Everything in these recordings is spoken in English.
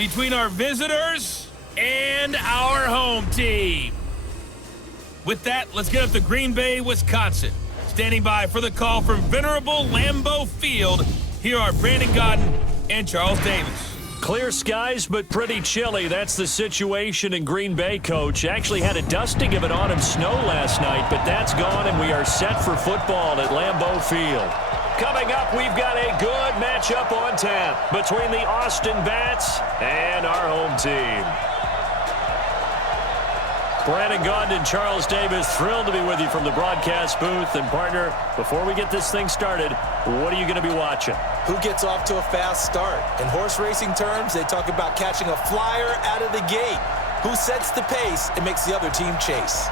between our visitors and our home team. With that, let's get up to Green Bay, Wisconsin. Standing by for the call from venerable Lambeau Field, here are Brandon Gaudin and Charles Davis. Clear skies, but pretty chilly. That's the situation in Green Bay, Coach. Actually had a dusting of an autumn snow last night, but that's gone, and we are set for football at Lambeau Field. Coming up, we've got a good matchup on tap between the Austin Bats and our home team. Brandon Gaudin and Charles Davis, thrilled to be with you from the broadcast booth. And, partner, before we get this thing started, what are you going to be watching? Who gets off to a fast start? In horse racing terms, they talk about catching a flyer out of the gate. Who sets the pace and makes the other team chase?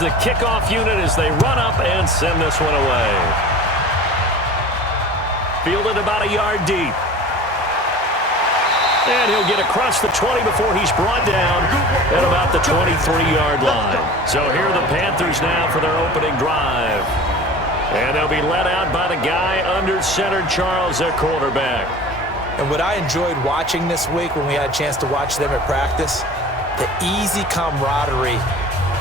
The kickoff unit as they run up and send this one away. Fielded about a yard deep. And he'll get across the 20 before he's brought down at about the 23-yard line. So here are the Panthers now for their opening drive. And they'll be let out by the guy under center, Charles, their quarterback. And what I enjoyed watching this week when we had a chance to watch them at practice, the easy camaraderie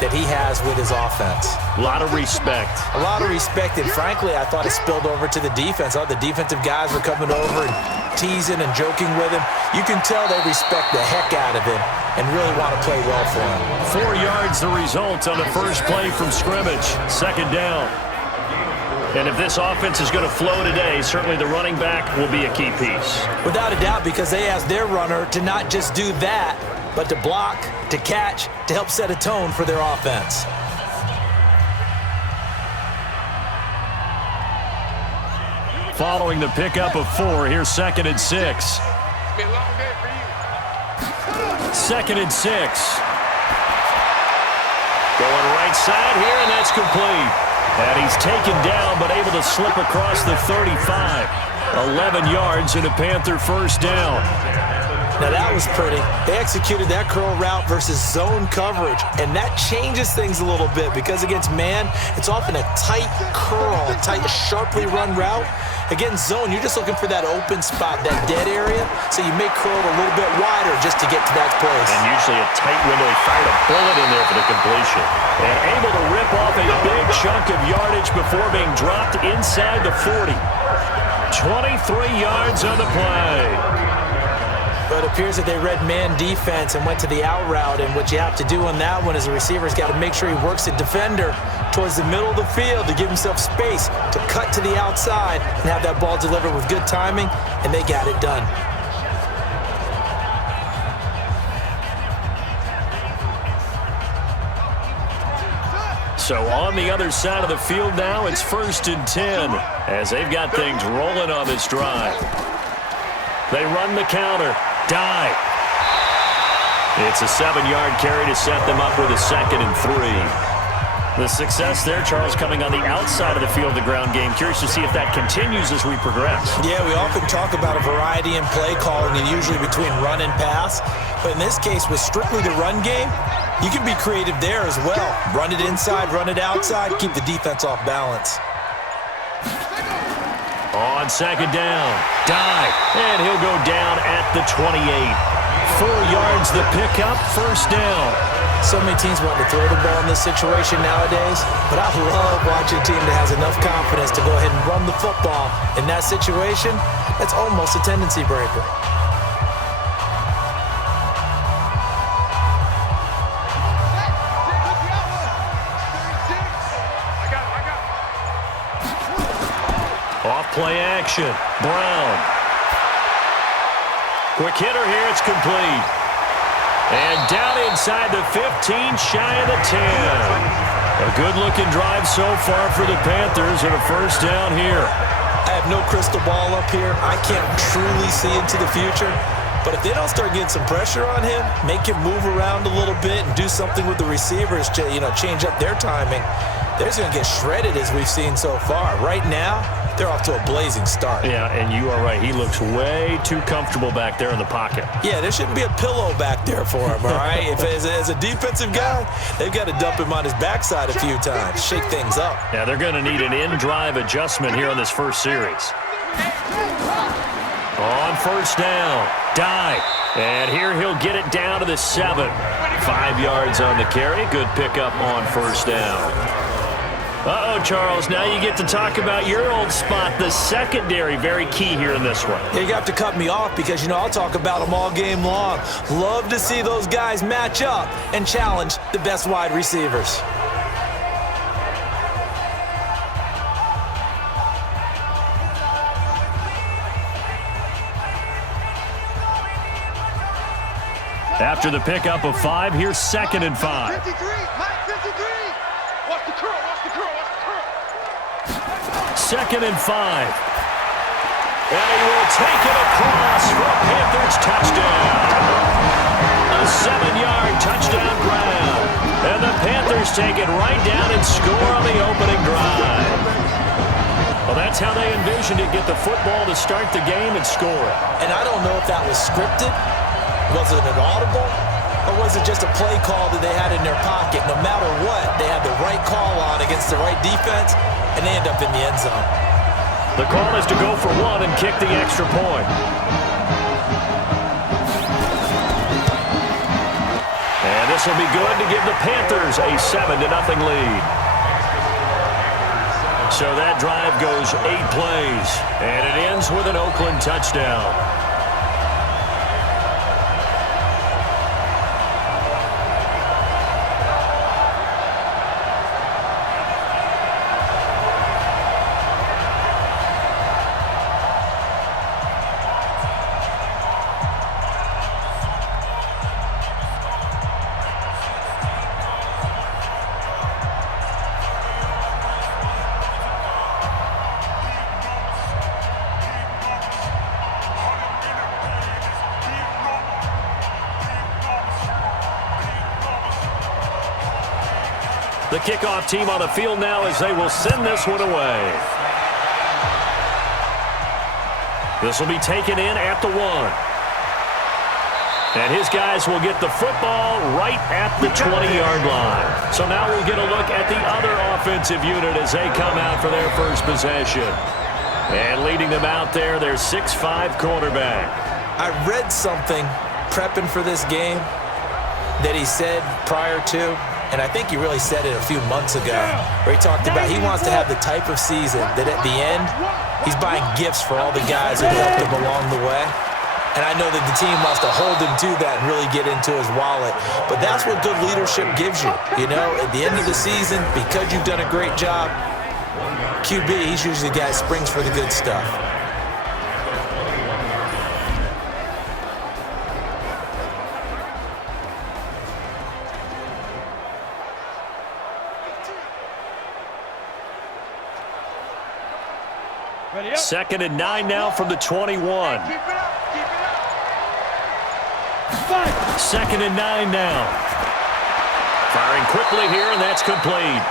that he has with his offense. A lot of respect. A lot of respect, and frankly, I thought it spilled over to the defense. All the defensive guys were coming over and teasing and joking with him. You can tell they respect the heck out of him and really want to play well for him. 4 yards the result on the first play from scrimmage. Second down. And if this offense is going to flow today, certainly the running back will be a key piece. Without a doubt, because they asked their runner to not just do that, but to block, to catch, to help set a tone for their offense. Following the pickup of 4, here's 2nd and 6. 2nd and 6. Going right side here, and that's complete. And he's taken down, but able to slip across the 35. 11 yards and a Panther first down. Now that was pretty. They executed that curl route versus zone coverage, and that changes things a little bit because against man, it's often a tight curl, a tight, sharply run route. Against zone, you're just looking for that open spot, that dead area, so you may curl it a little bit wider just to get to that place. And usually a tight window. He fired a bullet in there for the completion. And able to rip off a big chunk of yardage before being dropped inside the 40. 23 yards on the play. But it appears that they read man defense and went to the out route, and what you have to do on that one is the receiver's got to make sure he works the defender towards the middle of the field to give himself space to cut to the outside and have that ball delivered with good timing, and they got it done. So on the other side of the field now, it's 1st and 10 as they've got things rolling on this drive. They run the counter. Dive. It's a 7-yard carry to set them up with a 2nd and 3. The success there, Charles, coming on the outside of the field, the ground game. Curious to see if that continues as we progress. Yeah, we often talk about a variety in play calling and usually between run and pass. But in this case, with strictly the run game, you can be creative there as well. Run it inside, run it outside, keep the defense off balance. On 2nd down, dive, and he'll go down at the 28. 4 yards the pickup, first down. So many teams want to throw the ball in this situation nowadays, but I love watching a team that has enough confidence to go ahead and run the football. In that situation, that's almost a tendency breaker. Play action. Brown. Quick hitter here. It's complete. And down inside the 15, shy of the 10. A good-looking drive so far for the Panthers and a first down here. I have no crystal ball up here. I can't truly see into the future. But if they don't start getting some pressure on him, make him move around a little bit and do something with the receivers to, change up their timing, they're just going to get shredded as we've seen so far. Right now, they're off to a blazing start. Yeah, and you are right. He looks way too comfortable back there in the pocket. Yeah, there shouldn't be a pillow back there for him, all right? If as a defensive guy, they've got to dump him on his backside a few times, shake things up. Yeah, they're going to need an in-drive adjustment here in this first series. On first down, dive. And here he'll get it down to the 7. 5 yards on the carry. Good pickup on first down. Uh-oh, Charles, now you get to talk about your old spot, the secondary. Very key here in this one. You have to cut me off because, I'll talk about them all game long. Love to see those guys match up and challenge the best wide receivers. After the pickup of 5, here's 2nd and 5. 53, Mike 53. Watch the curl, watch the curl, watch the curl. 2nd and 5. And he will take it across for a Panthers touchdown. A 7-yard touchdown grab. And the Panthers take it right down and score on the opening drive. Well, that's how they envisioned it, get the football to start the game and score it. And I don't know if that was scripted. Was it an audible? Or was it just a play call that they had in their pocket? No matter what, they had the right call on against the right defense, and they end up in the end zone. The call is to go for 1 and kick the extra point. And this will be good to give the Panthers a 7-0 lead. So that drive goes 8 plays, and it ends with an Oakland touchdown. The kickoff team on the field now as they will send this one away. This will be taken in at the 1. And his guys will get the football right at the 20-yard line. So now we'll get a look at the other offensive unit as they come out for their first possession. And leading them out there, their 6'5" quarterback. I read something prepping for this game that he said prior to, and I think he really said it a few months ago, where he talked about he wants to have the type of season that at the end, he's buying gifts for all the guys who helped him along the way. And I know that the team wants to hold him to that and really get into his wallet. But that's what good leadership gives you. At the end of the season, because you've done a great job, QB, he's usually the guy that springs for the good stuff. Ready up. 2nd and 9 now from the 21. Keep it up, keep it up. 2nd and 9 now. Firing quickly here, and that's complete.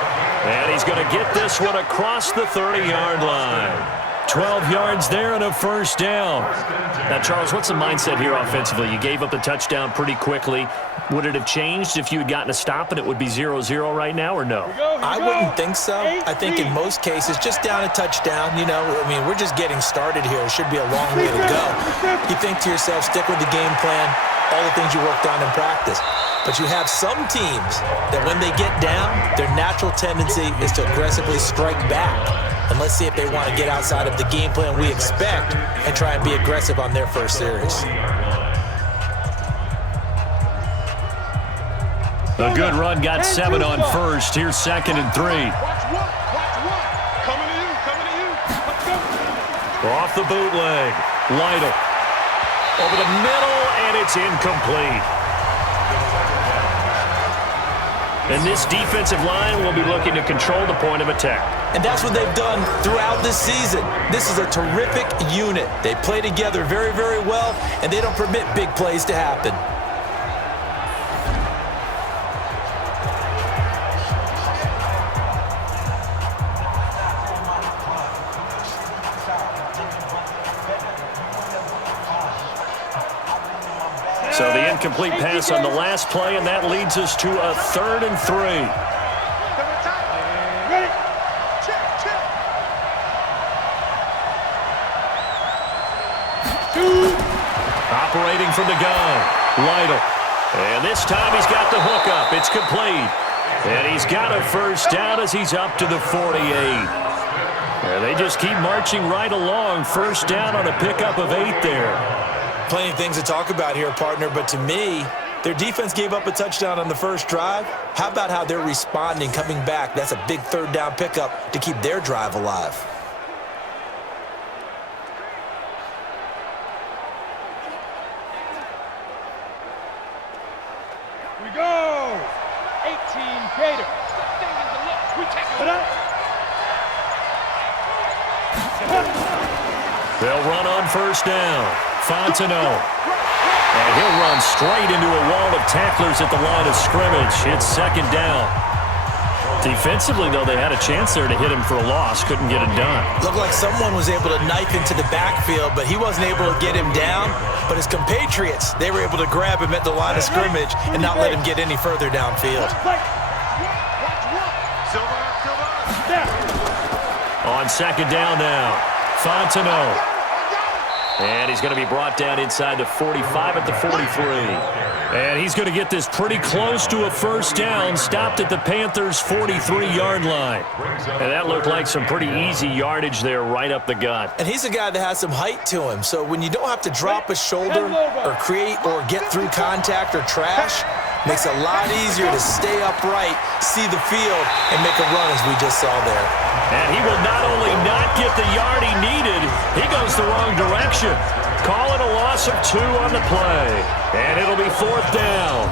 And he's going to get this one across the 30-yard line. 12 yards there and a first down. Now, Charles, what's the mindset here offensively? You gave up the touchdown pretty quickly. Would it have changed if you had gotten a stop and it would be 0-0 right now, or no? I wouldn't think so. I think in most cases, just down a touchdown, we're just getting started here. It should be a long way to go. You think to yourself, stick with the game plan, all the things you worked on in practice. But you have some teams that when they get down, their natural tendency is to aggressively strike back. And let's see if they want to get outside of the game plan we expect and try and be aggressive on their first series. A good run, got 7 on first. Here's 2nd and 3. Watch one. Coming to you. Let's go. Off the bootleg. Lytle. Over the middle, and it's incomplete. And this defensive line will be looking to control the point of attack. And that's what they've done throughout this season. This is a terrific unit. They play together very, very well, and they don't permit big plays to happen. So the incomplete pass on the last play, and that leads us to a 3rd and 3. Ready? Check, check. Operating from the gun, Lytle. And this time he's got the hook up. It's complete. And he's got a first down as he's up to the 48. And they just keep marching right along. First down on a pickup of 8 there. Plenty of things to talk about here, partner, but to me, their defense gave up a touchdown on the first drive. How about how they're responding, coming back? That's a big 3rd down pickup to keep their drive alive. We go. 18 Gator. We take it up. They'll run on first down. Fontenot. And he'll run straight into a wall of tacklers at the line of scrimmage. It's 2nd down. Defensively, though, they had a chance there to hit him for a loss. Couldn't get it done. Looked like someone was able to knife into the backfield, but he wasn't able to get him down. But his compatriots, they were able to grab him at the line of scrimmage and not let him get any further downfield. On 2nd down now, Fontenot. And he's going to be brought down inside the 45 at the 43. And he's going to get this pretty close to a first down, stopped at the Panthers' 43-yard line. And that looked like some pretty easy yardage there right up the gut. And he's a guy that has some height to him, so when you don't have to drop a shoulder or create or get through contact or trash, makes it a lot easier to stay upright, see the field, and make a run as we just saw there. And he will not only not get the yard he needed, he goes the wrong direction. Call it a loss of 2 on the play. And it'll be 4th down.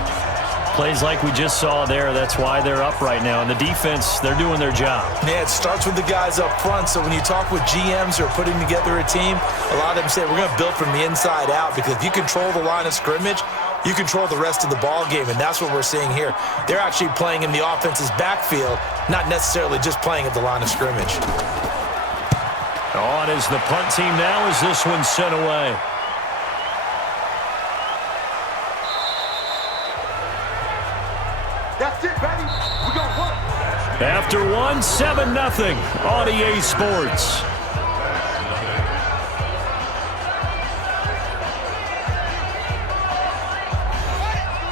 Plays like we just saw there, that's why they're up right now. And the defense, they're doing their job. Yeah, it starts with the guys up front. So when you talk with GMs who are putting together a team, a lot of them say, we're going to build from the inside out, because if you control the line of scrimmage, you control the rest of the ball game, and that's what we're seeing here. They're actually playing in the offense's backfield, not necessarily just playing at the line of scrimmage. On is the punt team now as this one's sent away. That's it, baby. We gonna work. After 1, 7-0 on EA Sports.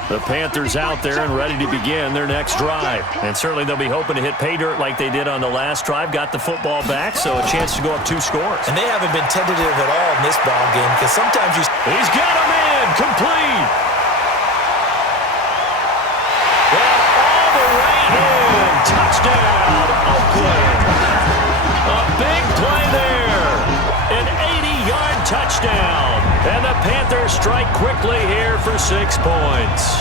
The Panthers out there and ready to begin their next drive. And certainly they'll be hoping to hit pay dirt like they did on the last drive. Got the football back, so a chance to go up 2 scores. And they haven't been tentative at all in this ball game, because sometimes you... He's got him in, complete. And all the way in, touchdown, Oakland. A big play there, an 80-yard touchdown. And the Panthers strike quickly here for 6 points.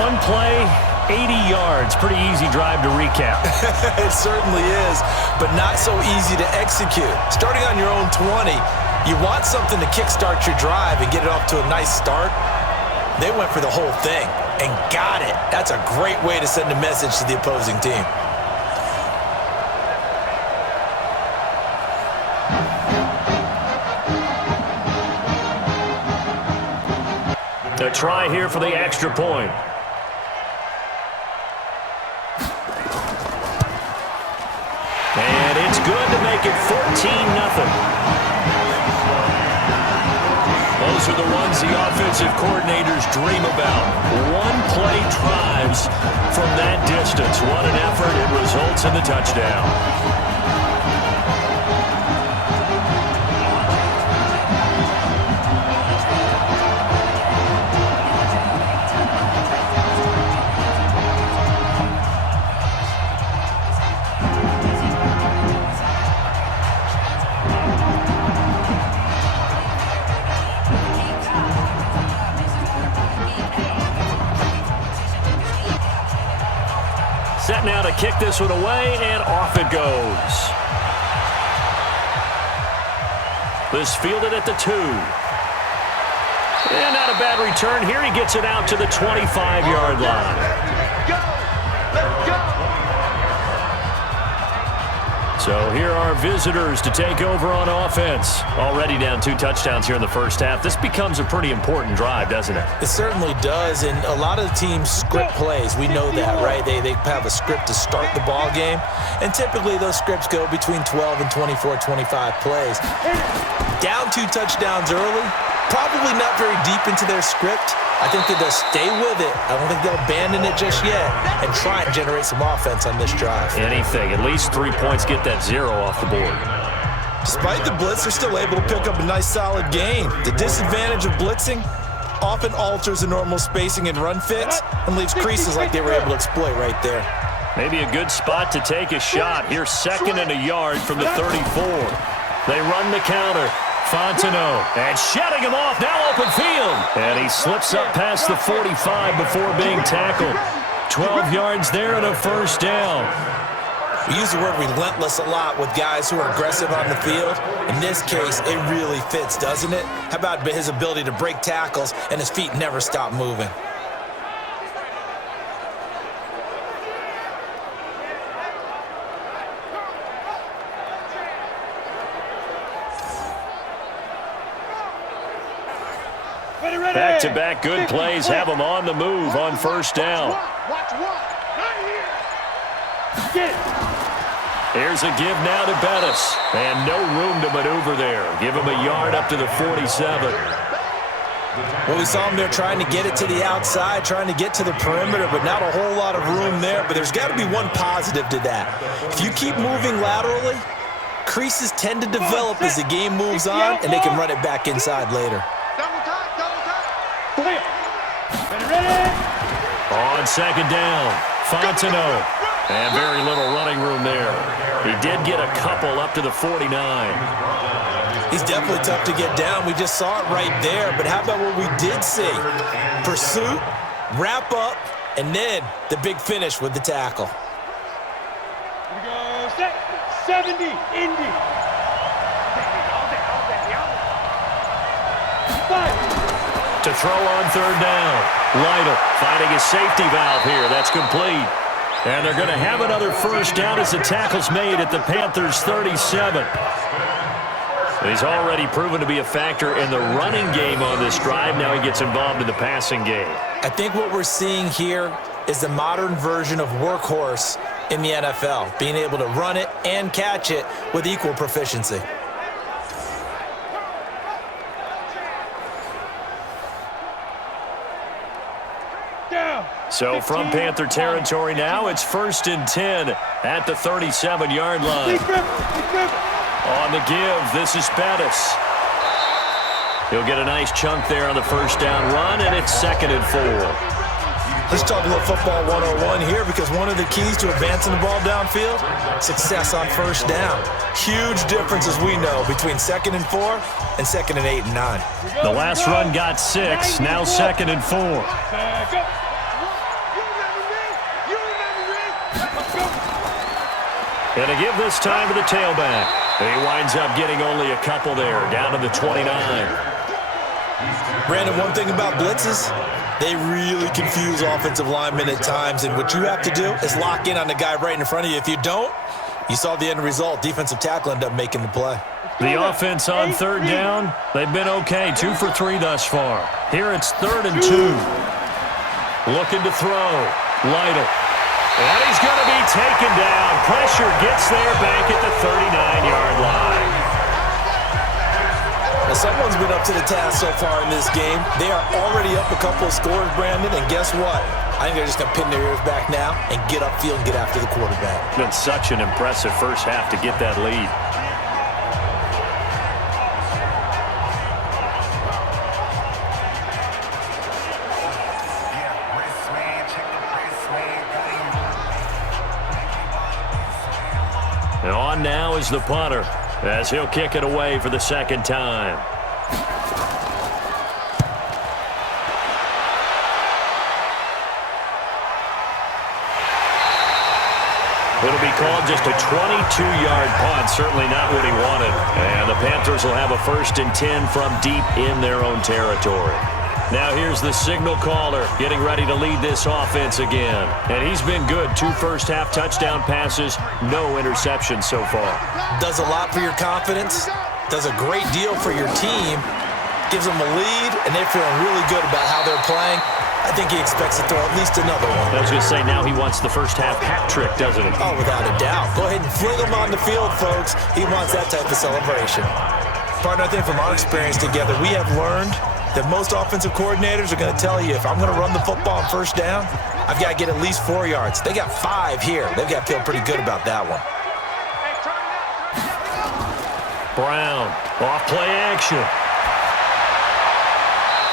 One play, 80 yards. Pretty easy drive to recap. It certainly is, but not so easy to execute. Starting on your own 20, you want something to kickstart your drive and get it off to a nice start. They went for the whole thing and got it. That's a great way to send a message to the opposing team. A try here for the extra point. And it's good to make it 14-0. Those are the ones the offensive coordinators dream about. One-play drives from that distance. What an effort. It results in the touchdown. set now to kick this one away, and off it goes. This fielded at the 2. And not a bad return here. He gets it out to the 25-yard line. Let's go! So here are visitors to take over on offense. Already down 2 touchdowns here in the first half. This becomes a pretty important drive, doesn't it? It certainly does, and a lot of the teams script plays. We know that, right? They have a script to start the ball game, and typically those scripts go between 12 and 24, 25 plays. Down 2 touchdowns early, probably not very deep into their script. I think that they'll stay with it. I don't think they'll abandon it just yet and try and generate some offense on this drive. Anything. At least 3 points, get that 0 off the board. Despite the blitz, they're still able to pick up a nice solid gain. The disadvantage of blitzing often alters the normal spacing and run fits and leaves creases like they were able to exploit right there. Maybe a good spot to take a shot. Here's 2nd and a yard from the 34. They run the counter. Fontenot, and shutting him off, now open field. And he slips up past the 45 before being tackled. 12 yards there and a first down. We use the word relentless a lot with guys who are aggressive on the field. In this case, it really fits, doesn't it? How about his ability to break tackles and his feet never stop moving? Back-to-back good plays have them on the move on first down. Watch. Not here. Here's a give now to Bettis. And no room to maneuver there. Give him a yard up to the 47. Well, we saw him there trying to get it to the outside, trying to get to the perimeter, but not a whole lot of room there. But there's got to be one positive to that. If you keep moving laterally, creases tend to develop as the game moves on, and they can run it back inside later. On second down, Fontenot. And very little running room there. He did get a couple up to the 49. He's definitely tough to get down. We just saw it right there. But how about what we did see? Pursuit, wrap up, and then the big finish with the tackle. Here we go. Set. 70. Indy. 5. To throw on third down. Lytle finding a safety valve here. That's complete. And they're going to have another first down as the tackle's made at the Panthers' 37. He's already proven to be a factor in the running game on this drive. Now he gets involved in the passing game. I think what we're seeing here is the modern version of workhorse in the NFL, being able to run it and catch it with equal proficiency. So from Panther territory now, it's 1st and 10 at the 37-yard line. On the give, this is Bettis. He'll get a nice chunk there on the first down run, and it's 2nd and 4. Let's talk a little football 101 here, because one of the keys to advancing the ball downfield, success on first down. Huge difference, as we know, between 2nd and 4 and 2nd and 8 and 9. The last run got 6, now 2nd and 4. And a give this time to the tailback. He winds up getting only a couple there, down to the 29. Brandon, one thing about blitzes, they really confuse offensive linemen at times, and what you have to do is lock in on the guy right in front of you. If you don't, you saw the end result. Defensive tackle ended up making the play. The offense on third down, they've been okay, 2 for 3 thus far. Here it's 3rd and 2. Looking to throw, Lytle. And he's going to be taken down. Pressure gets there back at the 39-yard line. Now, someone's been up to the task so far in this game. They are already up a couple of scores, Brandon, and guess what? I think they're just going to pin their ears back now and get upfield and get after the quarterback. It's been such an impressive first half to get that lead. And on now is the punter, as he'll kick it away for the second time. It'll be called just a 22-yard punt. Certainly not what he wanted. And the Panthers will have a 1st and 10 from deep in their own territory. Now here's the signal caller getting ready to lead this offense again. And he's been good. 2 first-half touchdown passes, no interceptions so far. Does a lot for your confidence. Does a great deal for your team. Gives them a lead, and they're feeling really good about how they're playing. I think he expects to throw at least another one. I was going to say, now he wants the first-half hat trick, doesn't he? Oh, without a doubt. Go ahead and fling him on the field, folks. He wants that type of celebration. Partner, I think from our experience together, we have learned that most offensive coordinators are going to tell you, if I'm going to run the football on first down, I've got to get at least 4 yards. They got 5 here. They've got to feel pretty good about that one. Brown, off play action.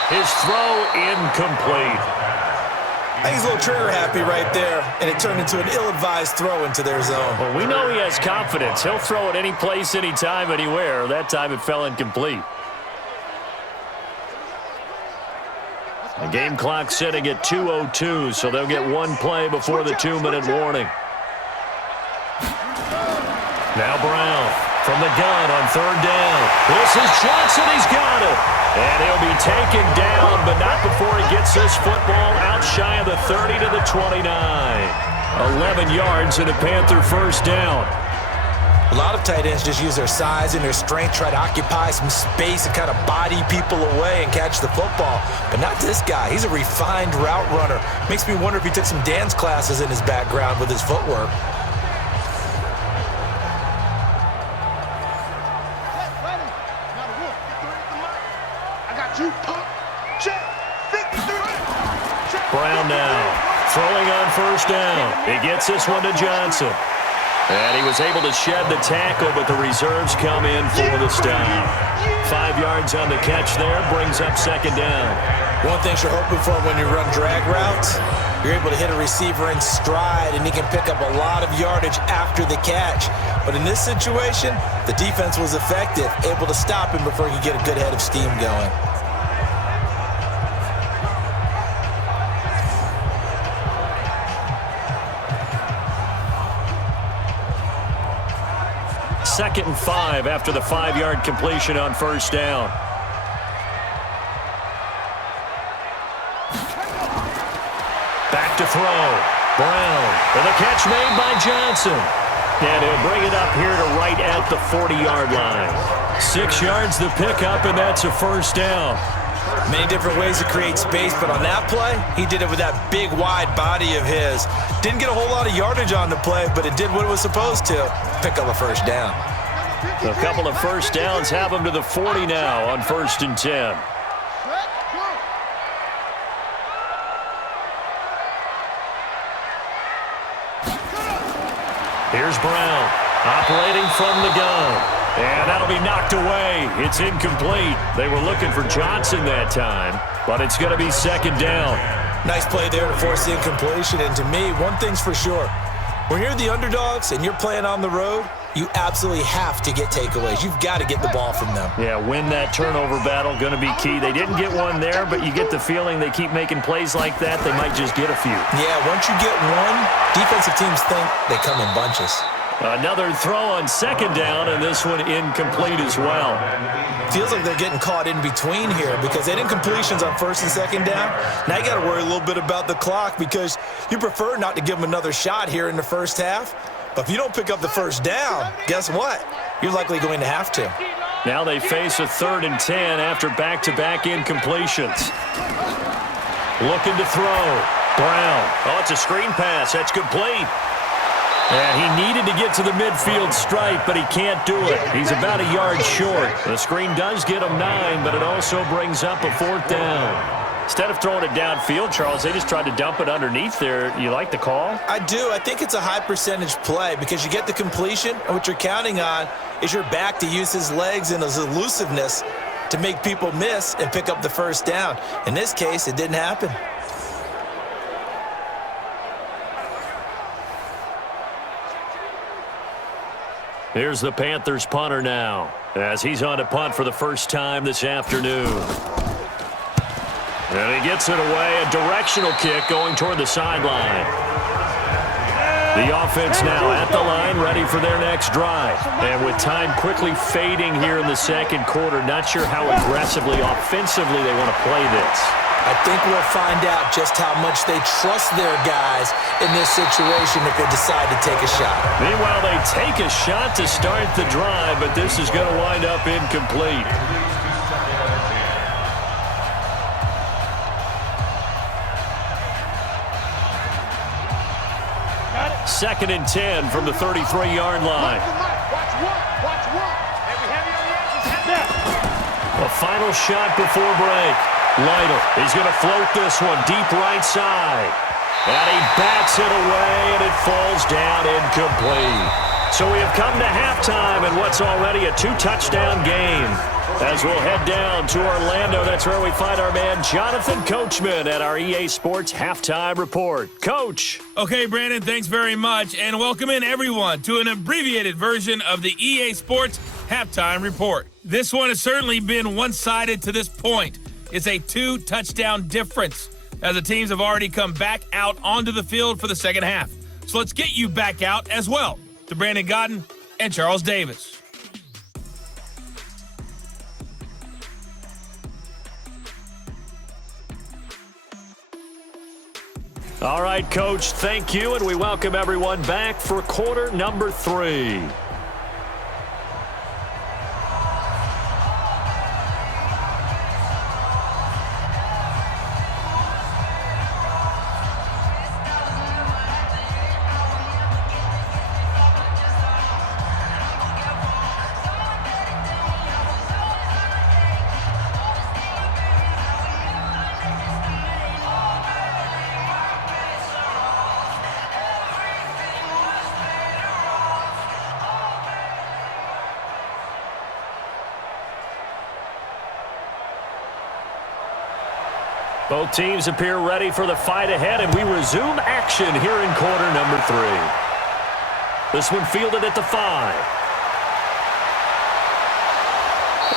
His throw incomplete. I think he's a little trigger happy right there, and it turned into an ill-advised throw into their zone. Well, we know he has confidence. He'll throw it any place, anytime, anywhere. That time it fell incomplete. The game clock sitting at 2:02, so they'll get 1 play before the 2-minute warning. Now Brown from the gun on 3rd down. This is Johnson. He's got it. And he'll be taken down, but not before he gets this football out shy of the 30 to the 29. 11 yards and a Panther 1st down. A lot of tight ends just use their size and their strength, try to occupy some space and kind of body people away and catch the football. But not this guy. He's a refined route runner. Makes me wonder if he took some dance classes in his background with his footwork. Brown now throwing on 1st down. He gets this one to Johnson. And he was able to shed the tackle, but the reserves come in for the stop. 5 yards on the catch there, brings up 2nd down. One thing you're hoping for when you run drag routes, you're able to hit a receiver in stride, and he can pick up a lot of yardage after the catch. But in this situation, the defense was effective, able to stop him before he could get a good head of steam going. Second and 5 after the 5-yard completion on 1st down. Back to throw. Brown. And the catch made by Johnson. And he'll bring it up here to right at the 40-yard line. 6 yards the pickup, and that's a 1st down. Many different ways to create space, but on that play, he did it with that big, wide body of his. Didn't get a whole lot of yardage on the play, but it did what it was supposed to. Pick up a 1st down. A couple of 1st downs have him to the 40 now on 1st and 10. Here's Brown operating from the gun. And that'll be knocked away. It's incomplete. They were looking for Johnson that time, but it's going to be 2nd down. Nice play there to force the incompletion. And to me, one thing's for sure. When you're the underdogs and you're playing on the road, you absolutely have to get takeaways. You've got to get the ball from them. Yeah, win that turnover battle, going to be key. They didn't get one there, but you get the feeling they keep making plays like that, they might just get a few. Yeah, once you get one, defensive teams think they come in bunches. Another throw on 2nd down, and this one incomplete as well. Feels like they're getting caught in between here because they did incompletions on 1st and 2nd down. Now you got to worry a little bit about the clock because you prefer not to give them another shot here in the 1st half. But if you don't pick up the 1st down, guess what? You're likely going to have to. Now they face a 3rd and 10 after back-to-back incompletions. Looking to throw. Brown. Oh, it's a screen pass. That's complete. And he needed to get to the midfield stripe, but he can't do it. He's about a yard short. The screen does get him 9, but it also brings up a 4th down. Instead of throwing it downfield, Charles, they just tried to dump it underneath there. You like the call? I do. I think it's a high percentage play because you get the completion, and what you're counting on is your back to use his legs and his elusiveness to make people miss and pick up the 1st down. In this case, it didn't happen. Here's the Panthers punter now as he's on to punt for the first time this afternoon. And he gets it away, a directional kick going toward the sideline. The offense now at the line, ready for their next drive. And with time quickly fading here in the second quarter, not sure how aggressively, offensively they want to play this. I think we'll find out just how much they trust their guys in this situation if they decide to take a shot. Meanwhile, they take a shot to start the drive, but this is going to wind up incomplete. Second and 10 from the 33-yard line. A final shot before break. Lytle, he's going to float this one deep right side. And he bats it away, and it falls down incomplete. So we have come to halftime in what's already a 2-touchdown game. As we'll head down to Orlando, that's where we find our man Jonathan Coachman at our EA Sports Halftime Report. Coach. Okay, Brandon, thanks very much, and welcome in everyone to an abbreviated version of the EA Sports Halftime Report. This one has certainly been one-sided to this point. It's a 2-touchdown difference as the teams have already come back out onto the field for the second half. So let's get you back out as well to Brandon Godden and Charles Davis. All right, Coach, thank you, and we welcome everyone back for quarter number 3. Both teams appear ready for the fight ahead, and we resume action here in quarter number 3. This one fielded at the 5.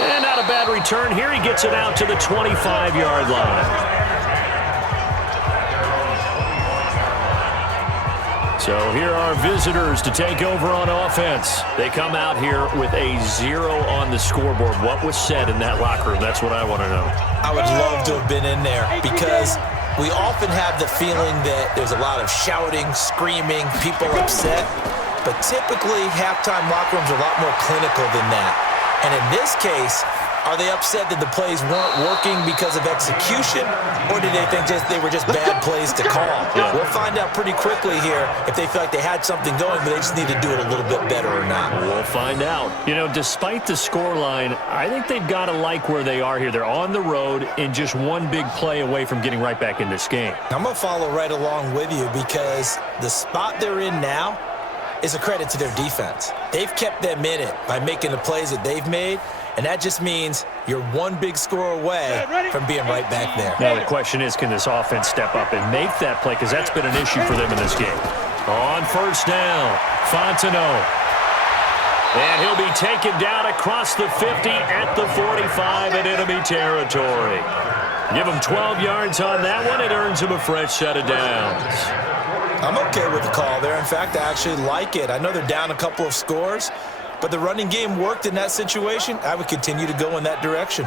And not a bad return here. He gets it out to the 25-yard line. So here are visitors to take over on offense. They come out here with a 0 on the scoreboard. What was said in that locker room? That's what I want to know. I would love to have been in there because we often have the feeling that there's a lot of shouting, screaming, people upset. But typically, halftime locker rooms are a lot more clinical than that. And in this case, are they upset that the plays weren't working because of execution, or did they think they were just bad plays to call? Yeah. We'll find out pretty quickly here if they feel like they had something going, but they just need to do it a little bit better or not. We'll find out. You know, despite the scoreline, I think they've got to like where they are here. They're on the road and just one big play away from getting right back in this game. I'm going to follow right along with you because the spot they're in now is a credit to their defense. They've kept them in it by making the plays that they've made, and that just means you're one big score away from being right back there. Now the question is, can this offense step up and make that play? Because that's been an issue for them in this game. On first down, Fontenot. And he'll be taken down across the 50 at the 45 in enemy territory. Give him 12 yards on that one. It earns him a fresh set of downs. I'm okay with the call there. In fact, I actually like it. I know they're down a couple of scores, but the running game worked in that situation. I would continue to go in that direction.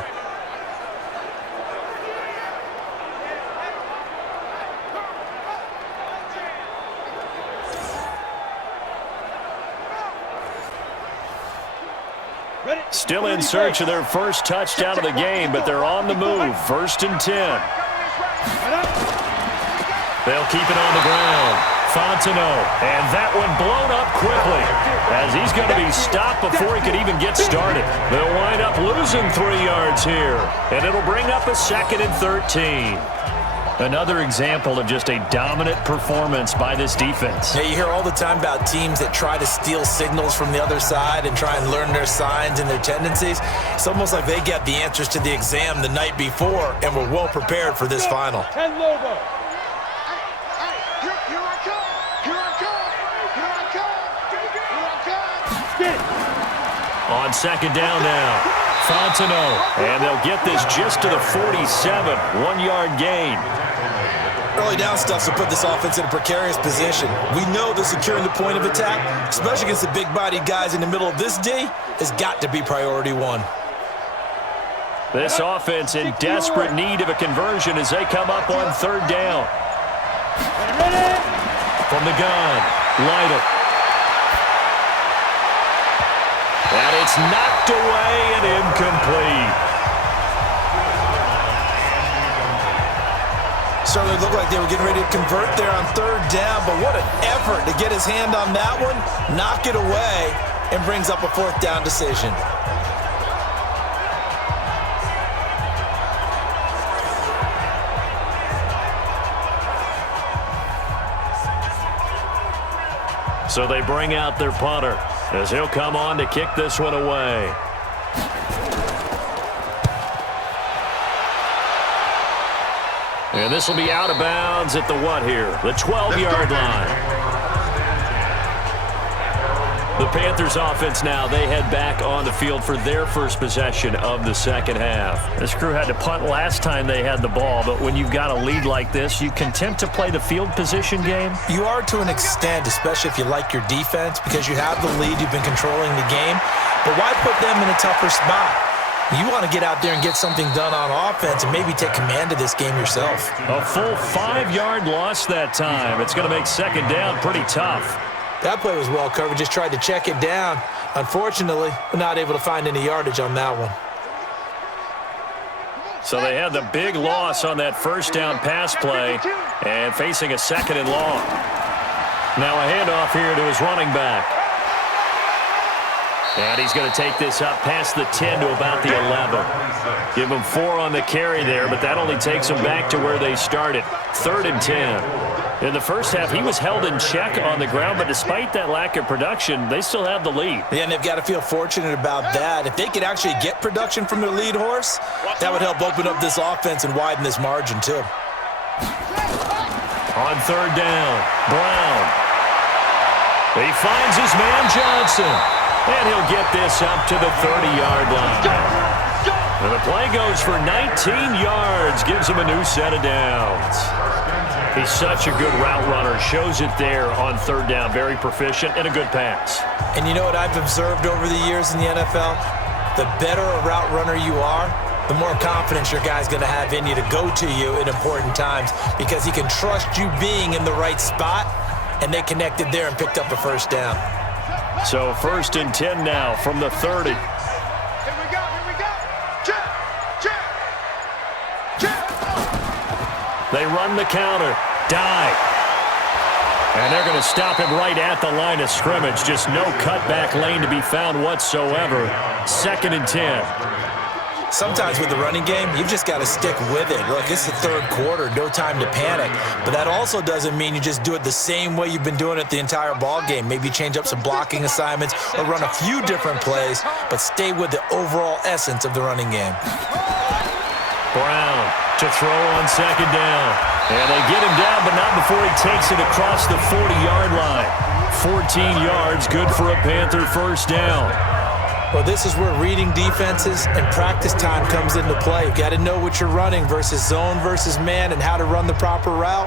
Still in search of their first touchdown of the game, but they're on the move. First and 10. They'll keep it on the ground. Fontenot, and that one blown up quickly as he's going to be stopped before he could even get started. They'll wind up losing 3 yards here, and it'll bring up a second and 13. Another example of just a dominant performance by this defense. Yeah, you hear all the time about teams that try to steal signals from the other side and try and learn their signs and their tendencies. It's almost like they get the answers to the exam the night before and were well prepared for this final. 10 Lobo. On second down now, Fontenot, and they'll get this just to the 47, 1-yard gain. early down stuff will put this offense in a precarious position. We know that securing the point of attack, especially against the big-bodied guys in the middle of this D, has got to be priority one. This offense in desperate need of a conversion as they come up on third down. From the gun, Lytle. And it's knocked away and incomplete. Certainly looked like they were getting ready to convert there on third down, but what an effort to get his hand on that one, knock it away, and brings up a fourth down decision. So they bring out their punter as he'll come on to kick this one away. And this will be out of bounds at the what here? The 12-yard line. The Panthers offense now, they head back on the field for their first possession of the second half. This crew had to punt last time they had the ball, but when you've got a lead like this, you content to play the field position game? You are to an extent, especially if you like your defense, because you have the lead, you've been controlling the game. But why put them in a tougher spot? You want to get out there and get something done on offense and maybe take command of this game yourself. A full 5-yard loss that time. It's going to make second down pretty tough. That play was well covered, just tried to check it down. Unfortunately, we're not able to find any yardage on that one. So they had the big loss on that first down pass play and facing a second and long. Now a handoff here to his running back. And he's going to take this up past the 10 to about the 11. Give him 4 on the carry there, but that only takes them back to where they started. 3rd and 10. In the first half, he was held in check on the ground, but despite that lack of production, they still have the lead. Yeah, and they've got to feel fortunate about that. If they could actually get production from their lead horse, that would help open up this offense and widen this margin, too. On third down, Brown. He finds his man Johnson. And he'll get this up to the 30-yard line. And the play goes for 19 yards, gives him a new set of downs. He's such a good route runner, shows it there on third down. Very proficient and a good pass. And you know what I've observed over the years in the NFL? The better a route runner you are, the more confidence your guy's going to have in you to go to you in important times because he can trust you being in the right spot, and they connected there and picked up a first down. So 1st and 10 now from the 30. Here we go. Check. They run the counter. Dive. And they're going to stop him right at the line of scrimmage. Just no cutback lane to be found whatsoever. 2nd and 10. Sometimes with the running game, you've just got to stick with it. Look, it's the third quarter, no time to panic. But that also doesn't mean you just do it the same way you've been doing it the entire ball game. Maybe change up some blocking assignments or run a few different plays, but stay with the overall essence of the running game. Brown to throw on second down. And they get him down, but not before he takes it across the 40-yard line. 14 yards, good for a Panther first down. Well, this is where reading defenses and practice time comes into play. You've got to know what you're running versus zone versus man and how to run the proper route.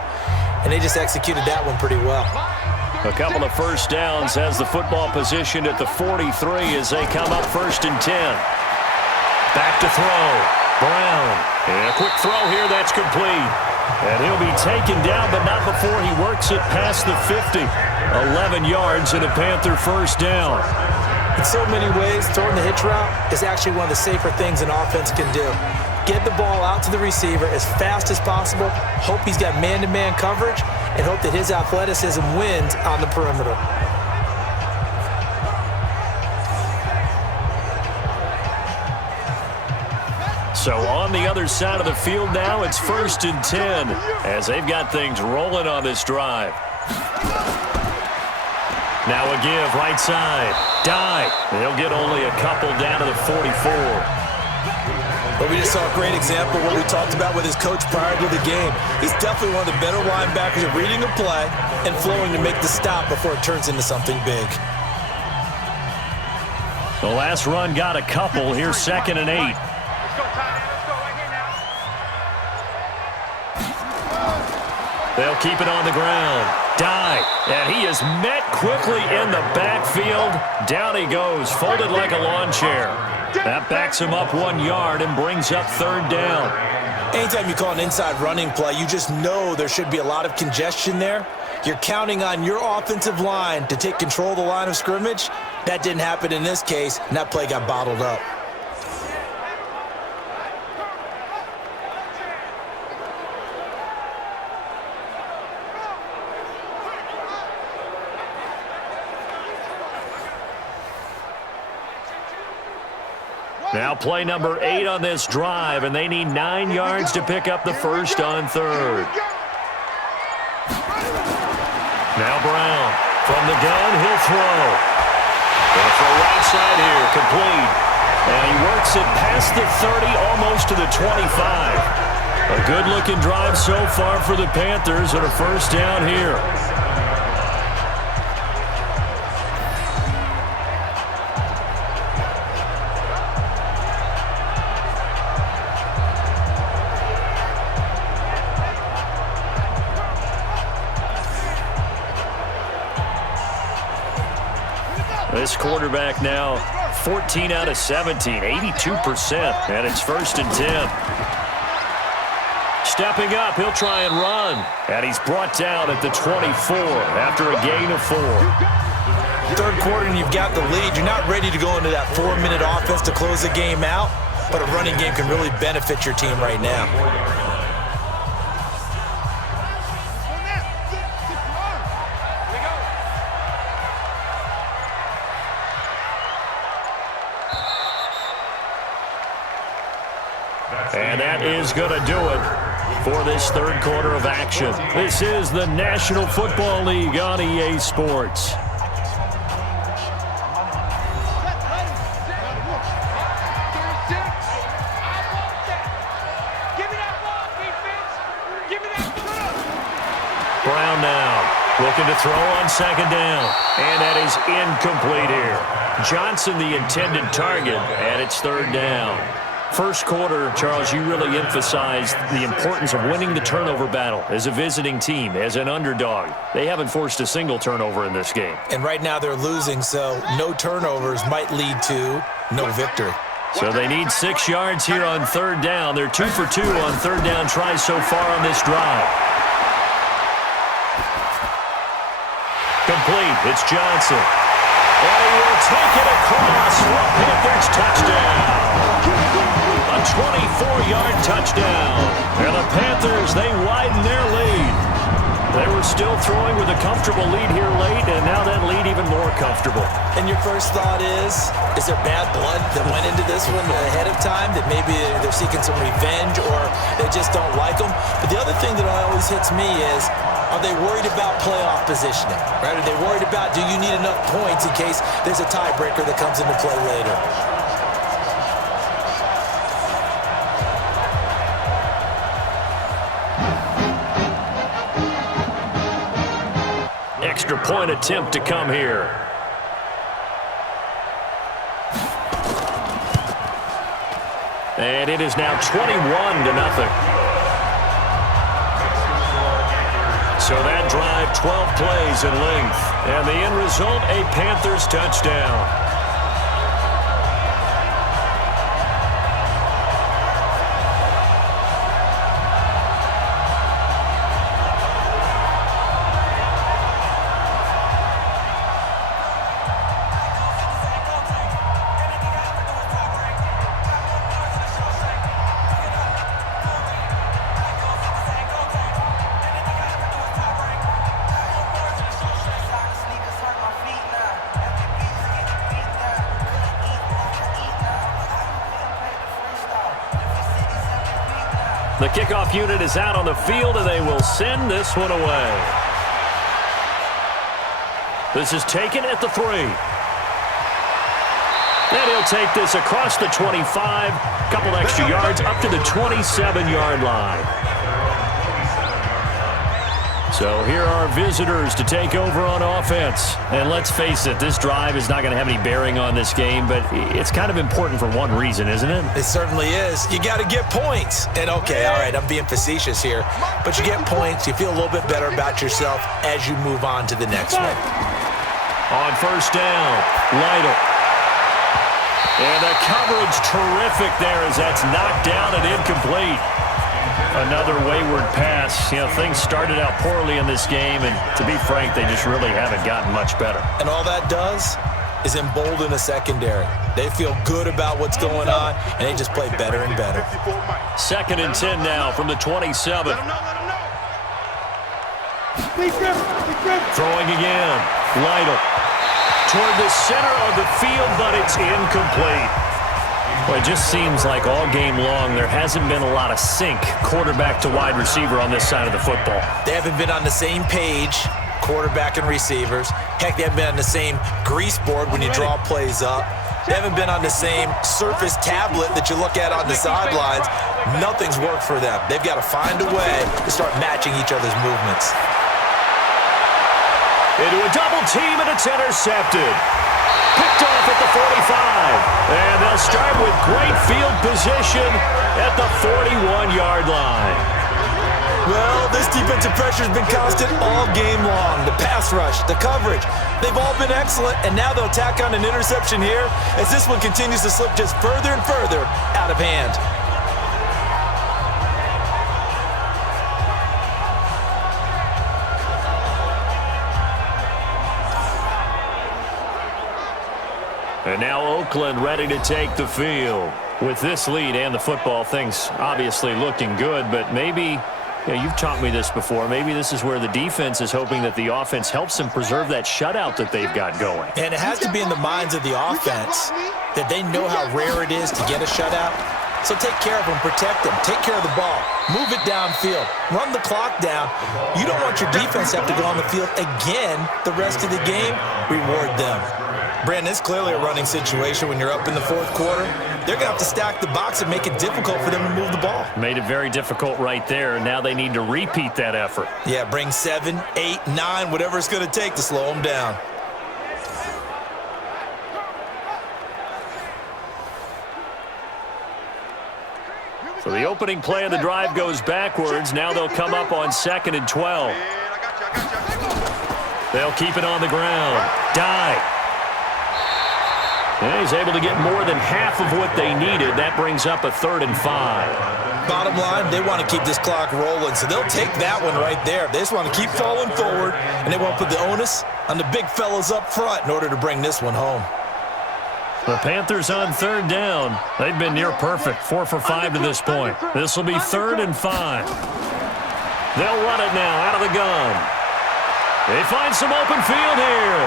And they just executed that one pretty well. A couple of first downs has the football positioned at the 43 as they come up 1st and 10. Back to throw. Brown. And a quick throw here that's complete. And he'll be taken down, but not before he works it past the 50. 11 yards and a Panther first down. In so many ways, throwing the hitch route is actually one of the safer things an offense can do. Get the ball out to the receiver as fast as possible, hope he's got man-to-man coverage, and hope that his athleticism wins on the perimeter. So on the other side of the field now, it's 1st and 10 as they've got things rolling on this drive. Now a give, right side. Dive. They'll get only a couple down to the 44. But we just saw a great example of what we talked about with his coach prior to the game. He's definitely one of the better linebackers at reading a play and flowing to make the stop before it turns into something big. The last run got a couple. Here's 2nd and 8. Let's go, tight end. Let's go right here now. They'll keep it on the ground. Dive, and he is met quickly in the backfield. Down he goes, folded like a lawn chair. That backs him up 1 yard and brings up third down. Anytime you call an inside running play, you just know there should be a lot of congestion there. You're counting on your offensive line to take control of the line of scrimmage. That didn't happen in this case, and that play got bottled up. Now play number 8 on this drive, and they need 9 yards to pick up the first on third. Now Brown from the gun, he'll throw. Going for a right side here, complete. And he works it past the 30, almost to the 25. A good-looking drive so far for the Panthers and a first down here. This quarterback now 14 out of 17, 82%, and it's first and 10. Stepping up, he'll try and run, and he's brought down at the 24 after a gain of 4. Third quarter and you've got the lead. You're not ready to go into that 4-minute offense to close the game out, but a running game can really benefit your team right now. And that is going to do it for this third quarter of action. This is the National Football League on EA Sports. Brown now looking to throw on second down. And that is incomplete here. Johnson the intended target, and it's third down. First quarter, Charles, you really emphasized the importance of winning the turnover battle as a visiting team, as an underdog. They haven't forced a single turnover in this game. And right now they're losing, so no turnovers might lead to no victory. So they need 6 yards here on third down. They're 2 for 2 on third down tries so far on this drive. Complete. It's Johnson. And he will take it across for a Panthers touchdown. A 24-yard touchdown. And the Panthers, they widen their lead. They were still throwing with a comfortable lead here late, and now that lead even more comfortable. And your first thought is there bad blood that went into this one ahead of time, that maybe they're seeking some revenge or they just don't like them? But the other thing that always hits me is, are they worried about playoff positioning? Right? Are they worried about, do you need enough points in case there's a tiebreaker that comes into play later? Extra point attempt to come here. And it is now 21-0. So that drive, 12 plays in length. And the end result, a Panthers touchdown. The kickoff unit is out on the field, and they will send this one away. This is taken at the 3. And he'll take this across the 25, couple extra yards up to the 27-yard line. So here are visitors to take over on offense. And let's face it, this drive is not going to have any bearing on this game, but it's kind of important for one reason, isn't it? It certainly is. You got to get points. And okay, all right, I'm being facetious here, but you get points, you feel a little bit better about yourself as you move on to the next one. On first down, Lytle. And the coverage terrific there as that's knocked down and incomplete. Another wayward pass. You know, things started out poorly in this game, and to be frank, they just really haven't gotten much better. And all that does is embolden the secondary. They feel good about what's going on, and they just play better and better. 2nd and 10 now from the 27. Throwing again. Lytle. Toward the center of the field, but it's incomplete. Well, it just seems like all game long there hasn't been a lot of sync quarterback to wide receiver on this side of the football. They haven't been on the same page, quarterback and receivers. Heck, they haven't been on the same grease board when you draw plays up. They haven't been on the same Surface tablet that you look at on the sidelines. Nothing's worked for them. They've got to find a way to start matching each other's movements. Into a double team, and it's intercepted. Picked off at the 45. And they'll start with great field position at the 41-yard line. Well, this defensive pressure has been constant all game long. The pass rush, the coverage, they've all been excellent, and now they'll tack on an interception here as this one continues to slip just further and further out of hand. And now Oakland ready to take the field. With this lead and the football, things obviously looking good, but maybe, you've taught me this before, maybe this is where the defense is hoping that the offense helps them preserve that shutout that they've got going. And it has to be in the minds of the offense that they know how rare it is to get a shutout. So take care of them, protect them, take care of the ball, move it downfield, run the clock down. You don't want your defense to have to go on the field again the rest of the game. Reward them. Brandon, it's clearly a running situation when you're up in the fourth quarter. They're going to have to stack the box and make it difficult for them to move the ball. Made it very difficult right there. Now they need to repeat that effort. Yeah, bring 7, 8, 9, whatever it's going to take to slow them down. So the opening play of the drive goes backwards. Now they'll come up on 2nd and 12. They'll keep it on the ground. Dive. And he's able to get more than half of what they needed. That brings up a 3rd and 5. Bottom line, they want to keep this clock rolling, so they'll take that one right there. They just want to keep falling forward, and they want to put the onus on the big fellas up front in order to bring this one home. The Panthers on 3rd down. They've been near perfect, 4 for 5 to this point. This will be 3rd and 5. They'll run it now out of the gun. They find some open field here.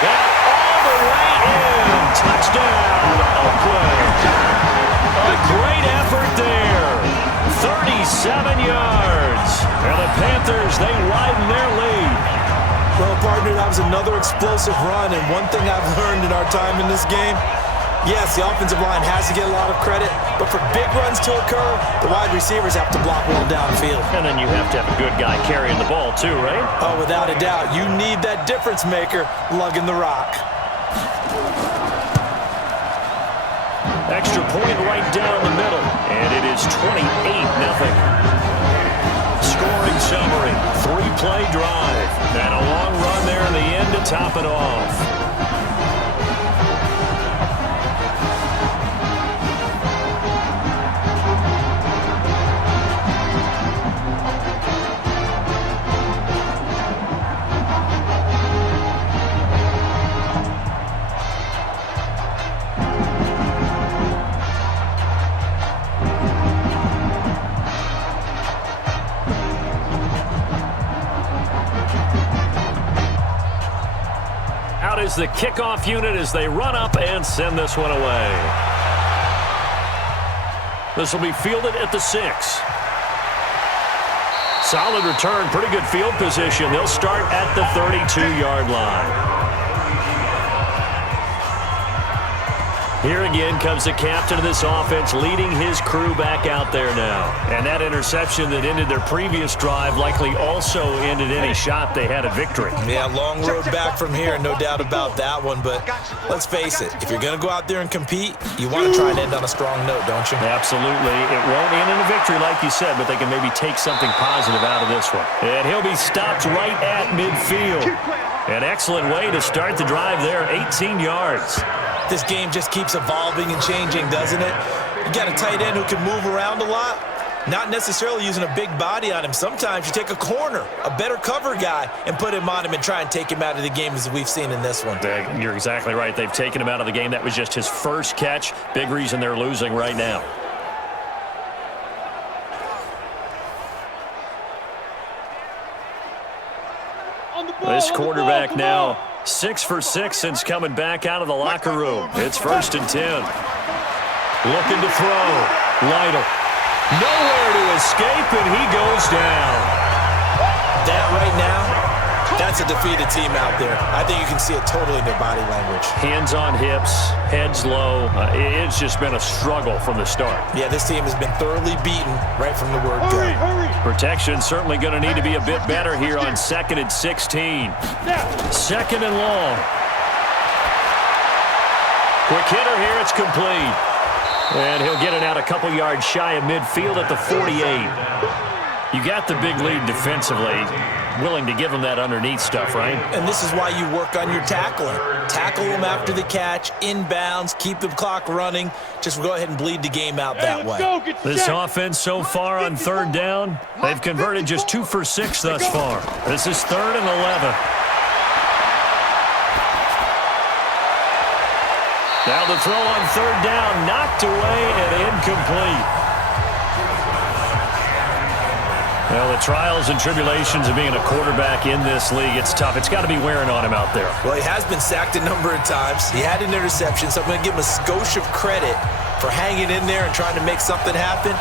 And all the way in. Touchdown, Oakland. A great effort there. 37 yards. And the Panthers, they widen their lead. Well, partner, that was another explosive run, and one thing I've learned in our time in this game, yes, the offensive line has to get a lot of credit, but for big runs to occur, the wide receivers have to block well downfield. And then you have to have a good guy carrying the ball too, right? Oh, without a doubt. You need that difference maker lugging the rock. Extra point right down the middle, and it is 28-0. Scoring summary, 3-play drive, and a long run there in the end to top it off. Is the kickoff unit as they run up and send this one away. This will be fielded at the 6. Solid return, pretty good field position. They'll start at the 32-yard line. Here again comes the captain of this offense, leading his crew back out there now. And that interception that ended their previous drive likely also ended any shot they had at victory. Yeah, long road back from here, no doubt about that one. But let's face it, if you're going to go out there and compete, you want to try and end on a strong note, don't you? Absolutely. It won't end in a victory like you said, but they can maybe take something positive out of this one. And he'll be stopped right at midfield. An excellent way to start the drive there, 18 yards. This game just keeps evolving and changing, doesn't it? You got a tight end who can move around a lot, not necessarily using a big body on him. Sometimes you take a corner, a better cover guy, and put him on him and try and take him out of the game as we've seen in this one. You're exactly right. They've taken him out of the game. That was just his first catch. Big reason they're losing right now. This quarterback now 6 for 6 since coming back out of the locker room. It's 1st and 10. Looking to throw. Lytle. Nowhere to escape, and he goes down. That right now, that's a defeated team out there. I think you can see it totally in their body language. Hands on hips, heads low. It's just been a struggle from the start. Yeah, this team has been thoroughly beaten right from the word go. Protection certainly going to need to be a bit better here on 2nd and 16. 2nd and long. Quick hitter here, it's complete. And he'll get it out a couple yards shy of midfield at the 48. You got the big lead defensively. Willing to give them that underneath stuff, right? And this is why you work on your tackling. Tackle them after the catch, inbounds, keep the clock running. Just go ahead and bleed the game out that way. This offense so far on 3rd down, they've converted just 2 for 6 thus far. This is 3rd and 11. Now the throw on 3rd down, knocked away and incomplete. Well, the trials and tribulations of being a quarterback in this league, it's tough. It's got to be wearing on him out there. Well, he has been sacked a number of times. He had an interception, so I'm going to give him a skosh of credit for hanging in there and trying to make something happen,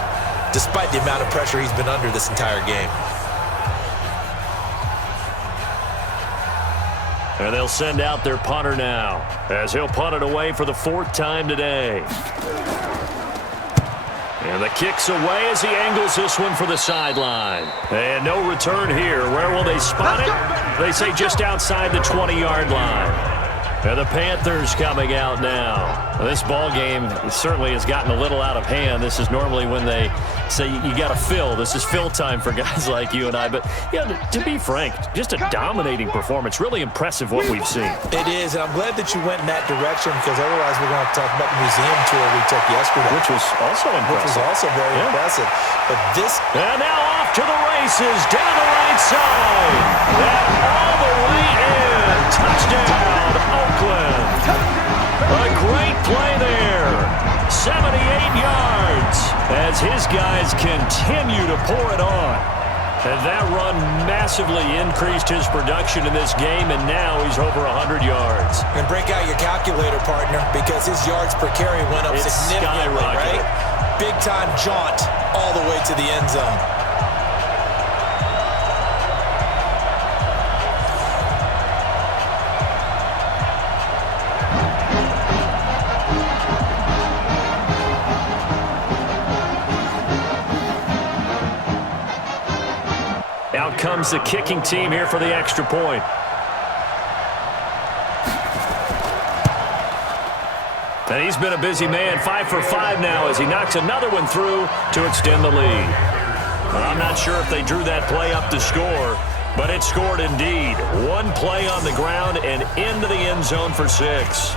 despite the amount of pressure he's been under this entire game. And they'll send out their punter now, as he'll punt it away for the 4th time today. And the kick's away as he angles this one for the sideline. And no return here. Where will they spot it? They say just outside the 20-yard line. And the Panthers coming out now. This ball game certainly has gotten a little out of hand. This is normally when they say you got to fill. This is fill time for guys like you and I. But, yeah, to be frank, just a dominating performance. Really impressive what we've seen. It is, and I'm glad that you went in that direction because otherwise we're going to talk about the museum tour we took yesterday. Which was also impressive. Which was also very impressive. But this... And now off to the races down the right side. And all the way in. Touchdown, Oakland. A great play there. 78 yards as his guys continue to pour it on. And that run massively increased his production in this game, and now he's over 100 yards. And break out your calculator, partner, because his yards per carry went up significantly, right? Big-time jaunt all the way to the end zone. Out comes the kicking team here for the extra point. And he's been a busy man, 5 for 5 now as he knocks another one through to extend the lead. Well, I'm not sure if they drew that play up to score, but it scored indeed. One play on the ground and into the end zone for 6.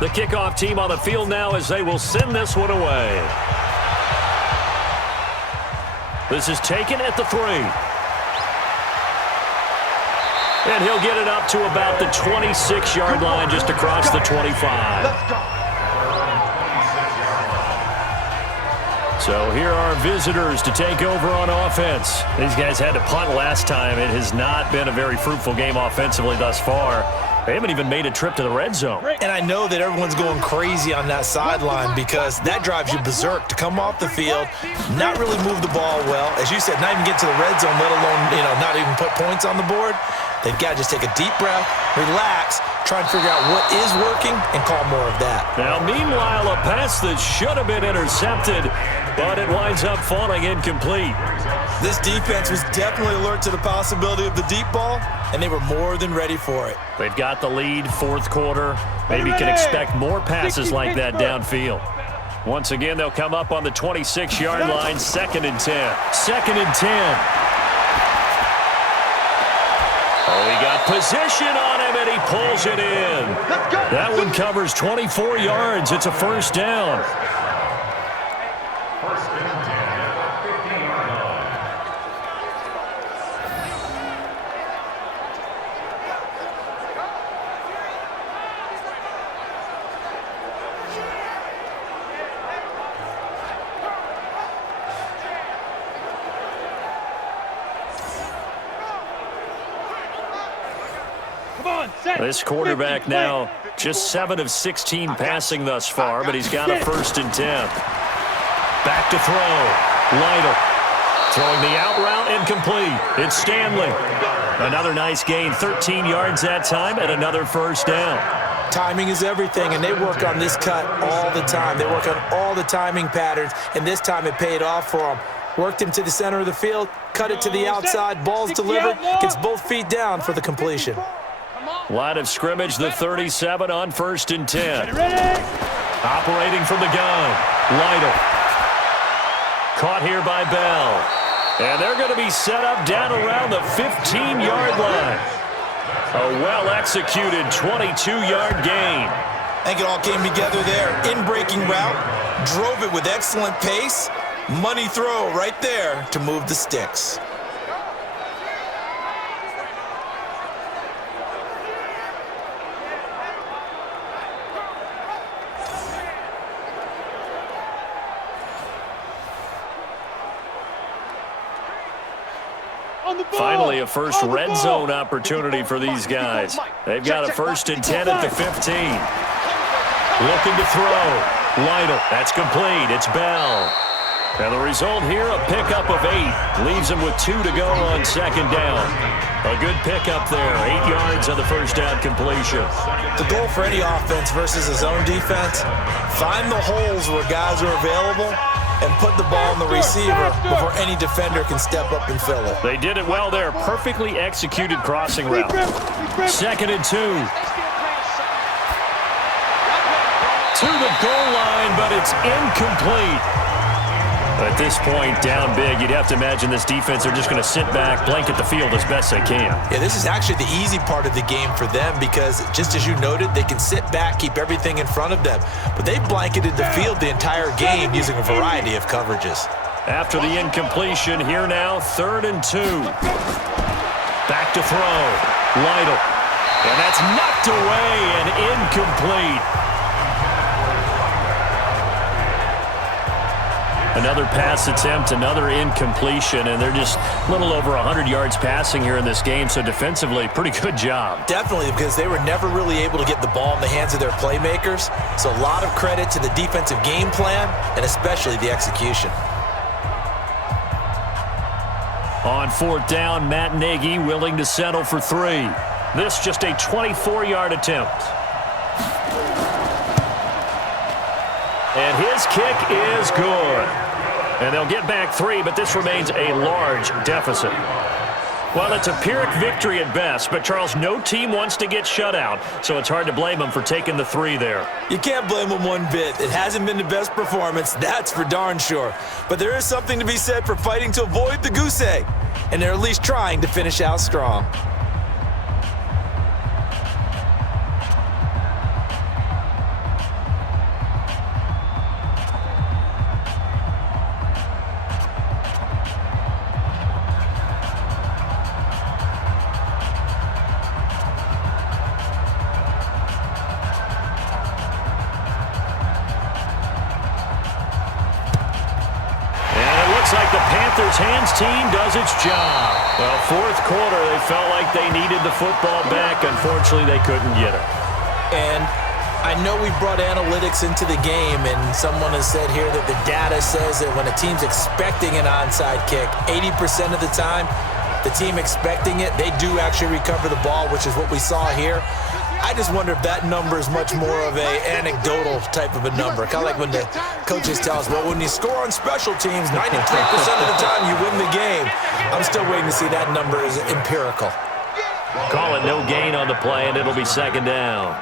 The kickoff team on the field now as they will send this one away. This is taken at the 3. And he'll get it up to about the 26-yard line just across the 25. So here are visitors to take over on offense. These guys had to punt last time. It has not been a very fruitful game offensively thus far. They haven't even made a trip to the red zone. And I know that everyone's going crazy on that sideline because that drives you berserk to come off the field, not really move the ball well. As you said, not even get to the red zone, let alone, not even put points on the board. They've got to just take a deep breath, relax, try and figure out what is working, and call more of that. Now, meanwhile, a pass that should have been intercepted, but it winds up falling incomplete. This defense was definitely alert to the possibility of the deep ball, and they were more than ready for it. They've got the lead, fourth quarter. Maybe can expect more passes like that downfield. Once again, they'll come up on the 26-yard line, 2nd and 10. 2nd and 10. Oh, he got position on him, and he pulls it in. That one covers 24 yards. It's a first down. This quarterback now just 7 of 16 passing thus far, but he's got a 1st and 10. Back to throw. Lytle throwing the out route, incomplete. It's Stanley. Another nice gain, 13 yards that time, and another first down. Timing is everything, and they work on this cut all the time. They work on all the timing patterns, and this time it paid off for them. Worked him to the center of the field, cut it to the outside, ball's delivered, gets both feet down for the completion. Line of scrimmage, the 37 on 1st and 10. Operating from the gun, Lytle. Caught here by Bell. And they're going to be set up down around the 15-yard line. A well-executed 22-yard gain. I think it all came together there. In-breaking route, drove it with excellent pace. Money throw right there to move the sticks. Finally, a first red zone opportunity for these guys. They've got a 1st and 10 at the 15. Looking to throw. Lytle. That's complete. It's Bell. And the result here, a pickup of 8. Leaves him with 2 to go on 2nd down. A good pickup there. 8 yards on the first down completion. The goal for any offense versus a zone defense, find the holes where guys are available and put the ball on the receiver before any defender can step up and fill it. They did it well there. Perfectly executed crossing route. 2nd and 2. To the goal line, but it's incomplete. At this point, down big, you'd have to imagine this defense are just going to sit back, blanket the field as best they can. Yeah, this is actually the easy part of the game for them because, just as you noted, they can sit back, keep everything in front of them. But they blanketed the field the entire game using a variety of coverages. After the incompletion, here now, 3rd and 2. Back to throw. Lytle. And that's knocked away and incomplete. Another pass attempt, another incompletion, and they're just a little over 100 yards passing here in this game, so defensively, pretty good job. Definitely, because they were never really able to get the ball in the hands of their playmakers, so a lot of credit to the defensive game plan and especially the execution. On 4th down, Matt Nagy willing to settle for 3. This just a 24-yard attempt. And his kick is good. And they'll get back 3, but this remains a large deficit. Well, it's a Pyrrhic victory at best, but Charles, no team wants to get shut out, so it's hard to blame them for taking the 3 there. You can't blame them one bit. It hasn't been the best performance, that's for darn sure. But there is something to be said for fighting to avoid the goose egg, and they're at least trying to finish out strong. team does its job. Well, fourth quarter, they felt like they needed the football back. Unfortunately, they couldn't get it. And I know we brought analytics into the game, and someone has said here that the data says that when a team's expecting an onside kick, 80% of the time, the team expecting it, they do actually recover the ball, which is what we saw here. I just wonder if that number is much more of a anecdotal type of a number. Kind of like when the coaches tell us, well, when you score on special teams, 93% of the time you win the game. I'm still waiting to see that number is empirical. Call it no gain on the play, and it'll be second down.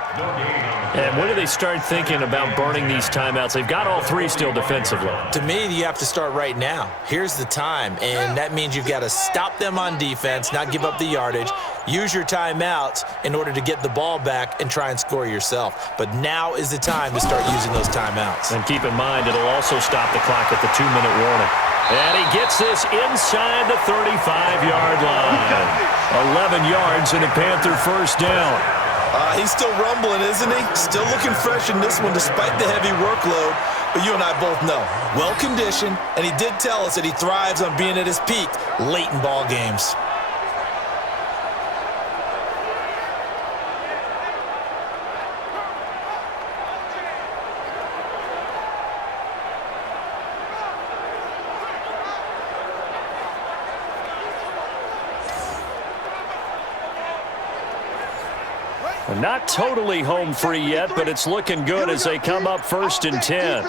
And when do they start thinking about burning these timeouts? They've got all three still defensively. To me, you have to start right now. Here's the time, and that means you've got to stop them on defense, not give up the yardage, use your timeouts in order to get the ball back and try and score yourself. But now is the time to start using those timeouts. And keep in mind, it'll also stop the clock at the 2-minute warning. And he gets this inside the 35-yard line. 11 yards and a Panther first down. He's still rumbling, isn't he? Still looking fresh in this one despite the heavy workload. But you and I both know, well-conditioned, and he did tell us that he thrives on being at his peak late in ball games. Not totally home free yet, but it's looking good as they come up first and 10.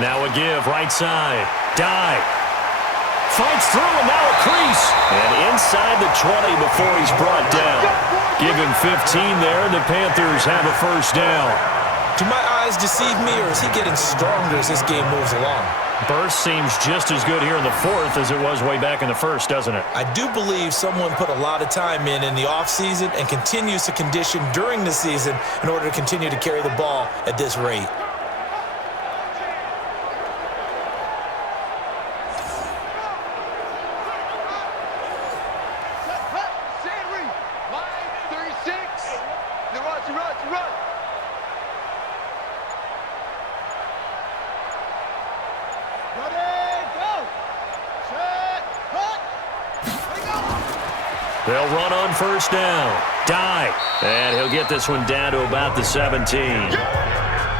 Now a give, right side. Dive. Fights through, and now a crease. And inside the 20 before he's brought down. Give him 15 there, and the Panthers have a first down. Do my eyes deceive me, or is he getting stronger as this game moves along? Burst seems just as good here in the fourth as it was way back in the first, doesn't it? I do believe someone put a lot of time in the offseason and continues to condition during the season in order to continue to carry the ball at this rate. They'll run on first down. Dive. And he'll get this one down to about the 17.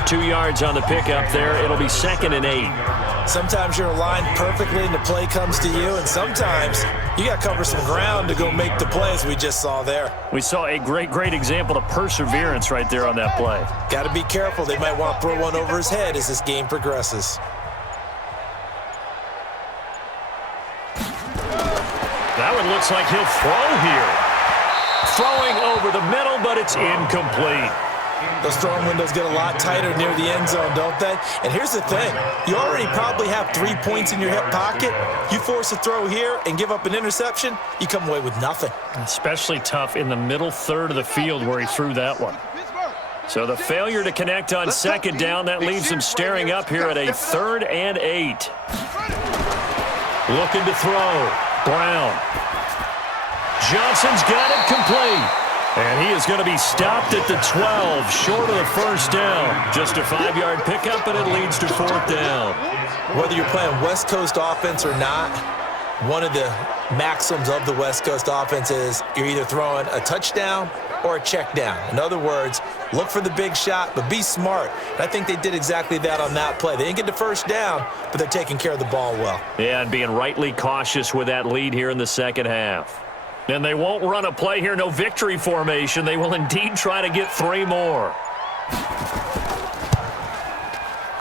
2 yards on the pickup there. It'll be second and 8. Sometimes you're aligned perfectly and the play comes to you, and sometimes you got to cover some ground to go make the play, as we just saw there. We saw a great example of perseverance right there on that play. Got to be careful. They might want to throw one over his head as this game progresses. That one looks like he'll throw here. Throwing over the middle, but it's incomplete. Those throwing windows get a lot tighter near the end zone, don't they? And here's the thing. You already probably have 3 points in your hip pocket. You force a throw here and give up an interception, you come away with nothing. Especially tough in the middle third of the field where he threw that one. So the failure to connect on second down, that leaves him staring up here at a 3rd and 8. Looking to throw. Brown. Johnson's got it complete. And he is going to be stopped at the 12, short of the first down. Just a 5-yard pickup, and it leads to 4th down. Whether you're playing West Coast offense or not, one of the maxims of the West Coast offense is you're either throwing a touchdown or a check down. In other words, look for the big shot, but be smart. And I think they did exactly that on that play. They didn't get the first down, but they're taking care of the ball well. Yeah, and being rightly cautious with that lead here in the second half. And they won't run a play here, no victory formation. They will indeed try to get 3 more.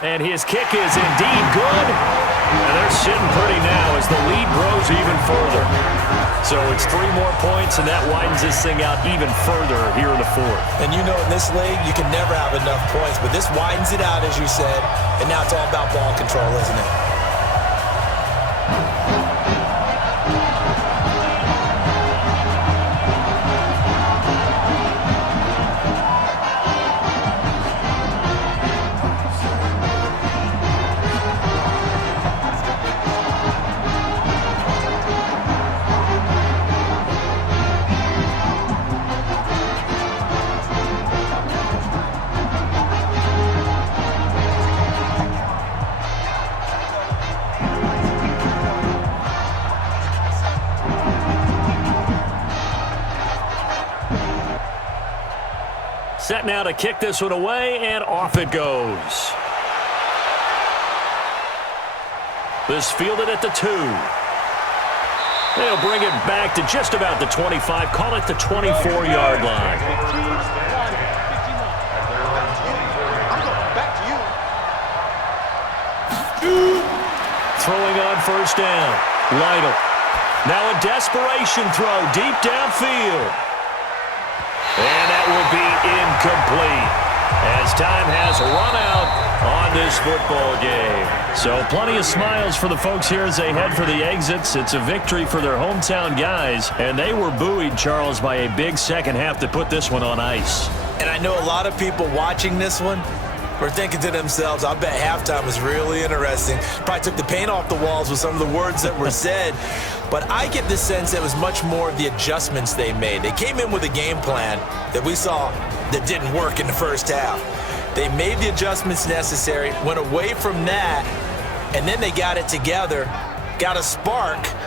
And his kick is indeed good. And they're sitting pretty now as the lead grows even further. So it's 3 more points, and that widens this thing out even further here in the fourth. And you know in this league, you can never have enough points, but this widens it out, as you said, and now it's all about ball control, isn't it? Set now to kick this one away, and off it goes. This fielded at the 2. They'll bring it back to just about the 25, call it the 24-yard line. Throwing on first down. Lytle. Now a desperation throw deep downfield. And that will be incomplete as time has run out on this football game. So plenty of smiles for the folks here as they head for the exits. It's a victory for their hometown guys, and they were buoyed, Charles, by a big second half to put this one on ice. And I know a lot of people watching this one were thinking to themselves, I bet halftime was really interesting. Probably took the paint off the walls with some of the words that were said. But I get the sense it was much more of the adjustments they made. They came in with a game plan that we saw that didn't work in the first half. They made the adjustments necessary, went away from that, and then they got it together, got a spark,